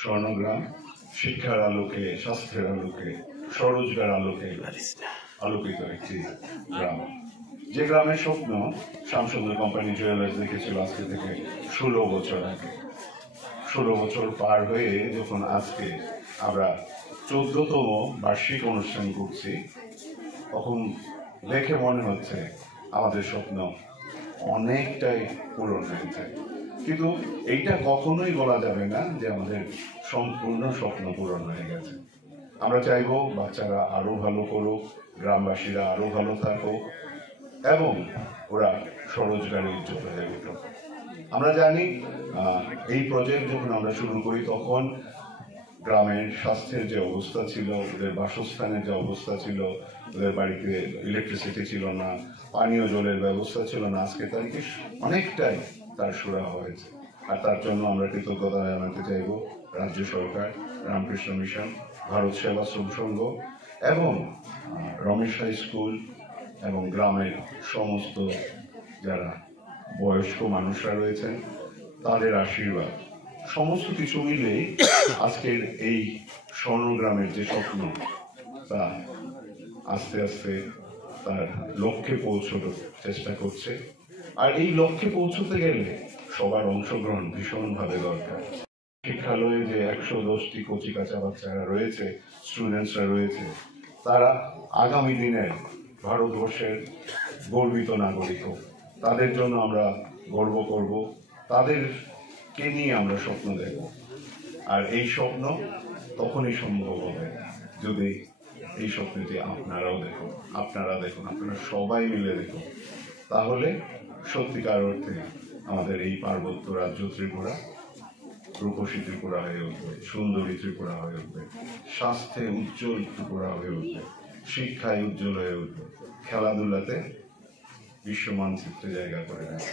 স্বর্ণগ্রাম শিক্ষার আলোকে, স্বাস্থ্যের আলোকে, স্বরোজগার আলোকে আলোকিত একটি গ্রাম, যে গ্রামের স্বপ্ন শামসুন্দর কোম্পানি জুয়েলার্স দেখেছিল আজকে থেকে 16 বছর আগে। 16 বছর পার হয়ে যখন আজকে আমরা 14তম বার্ষিক অনুষ্ঠান করছি, তখন দেখে মনে হচ্ছে আমাদের স্বপ্ন অনেকটাই পূরণ হয়েছে। কিন্তু এইটা কখনোই বলা যাবে না যে আমাদের সম্পূর্ণ স্বপ্ন পূরণ হয়ে গেছে। আমরা চাইবো বাচ্চারা আরো ভালো করুক, গ্রামবাসীরা আরো ভালো থাকুক এবং ওরা স্বরোজগারে উজ্জ্বল হয়ে উঠুক। আমরা জানি এই প্রজেক্ট যখন আমরা শুরু করি তখন গ্রামের স্বাস্থ্যের যে অবস্থা ছিল, ওদের বাসস্থানের যে অবস্থা ছিল, ওদের বাড়িতে ইলেকট্রিসিটি ছিল না, পানীয় জলের ব্যবস্থা ছিল না, আজকে তারিখে অনেকটাই তার সুরাহা হয়েছে। আর তার জন্য আমরা কৃতজ্ঞতা জানাতে চাইব রাজ্য সরকার, রামকৃষ্ণ মিশন, ভারত সেবাশ্রম সংঘ এবং রমেশ হাই স্কুল এবং গ্রামের সমস্ত যারা বয়স্ক মানুষরা রয়েছেন তাদের আশীর্বাদ, সমস্ত কিছু মিলে আজকের এই স্বর্ণগ্রামের যে স্বপ্ন তা আস্তে আস্তে তার লক্ষ্যে পৌঁছানোর চেষ্টা করছে। আর এই লক্ষ্যে পৌঁছতে গেলে সবার অংশগ্রহণ ভীষণভাবে দরকার। শিক্ষালয়ে যে 110টি কচি কাঁচা বাচ্চারা রয়েছে, স্টুডেন্টসরা রয়েছে, তারা আগামী দিনের ভারতবর্ষের গর্বিত নাগরিক হোক। তাদের জন্য আমরা গর্ব করব, তাদেরকে নিয়ে আমরা স্বপ্ন দেখব। আর এই স্বপ্ন তখনই সম্ভব হবে যদি এই স্বপ্নটি আপনারাও দেখুন, আপনারা সবাই মিলে দেখুন। তাহলে সত্যিকার অর্থে আমাদের এই পার্বত্য রাজ্য ত্রিপুরা রূপসী ত্রিপুরা হয়ে উঠবে, সুন্দরী ত্রিপুরা হয়ে উঠবে, স্বাস্থ্যে উজ্জ্বল ত্রিপুরা হয়ে উঠবে, শিক্ষায় উজ্জ্বল হয়ে উঠবে, খেলাধুলাতে বিশ্ব মানচিত্রে জায়গা করে নেবে।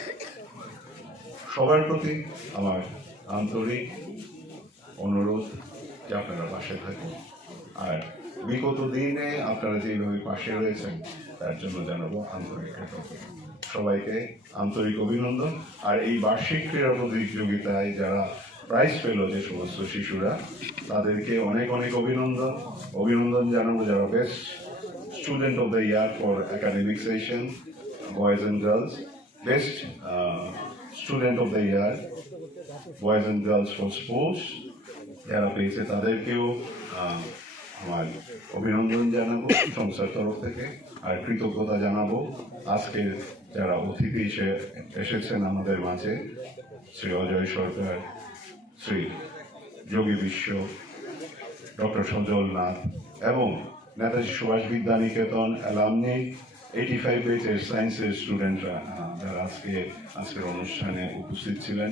সবার প্রতি আমার আন্তরিক অনুরোধ যে আপনারা পাশে থাকুন। আর বিগত দিনে আপনারা যেভাবে পাশে রয়েছেন তার জন্য জানাবো আন্তরিক কৃতজ্ঞতা। সবাইকে আন্তরিক অভিনন্দন। আর এই বার্ষিক ক্রীড়া প্রতিযোগিতায় যারা প্রাইজ পেল, যে সমস্ত শিশুরা, তাদেরকে অনেক অনেক অভিনন্দন জানাবো। যারা best student of the year for academic session, boys and girls, best student of the year boys and girls for sports, যারা পেয়েছে তাদেরকেও আমার অভিনন্দন জানাবো সংস্থার তরফ থেকে। আর কৃতজ্ঞতা জানাবো আজকের যারা অতিথি এসেছেন আমাদের মাঝে, শ্রী অজয় সরকার, শ্রী যোগী বিশ্ব, ডক্টর সজল নাথ এবং নেতাজি সুভাষ বিদ্যানিকেতন অ্যালামনি 85 ব্যাচের সায়েন্সের স্টুডেন্টরা যারা আজকের অনুষ্ঠানে উপস্থিত ছিলেন।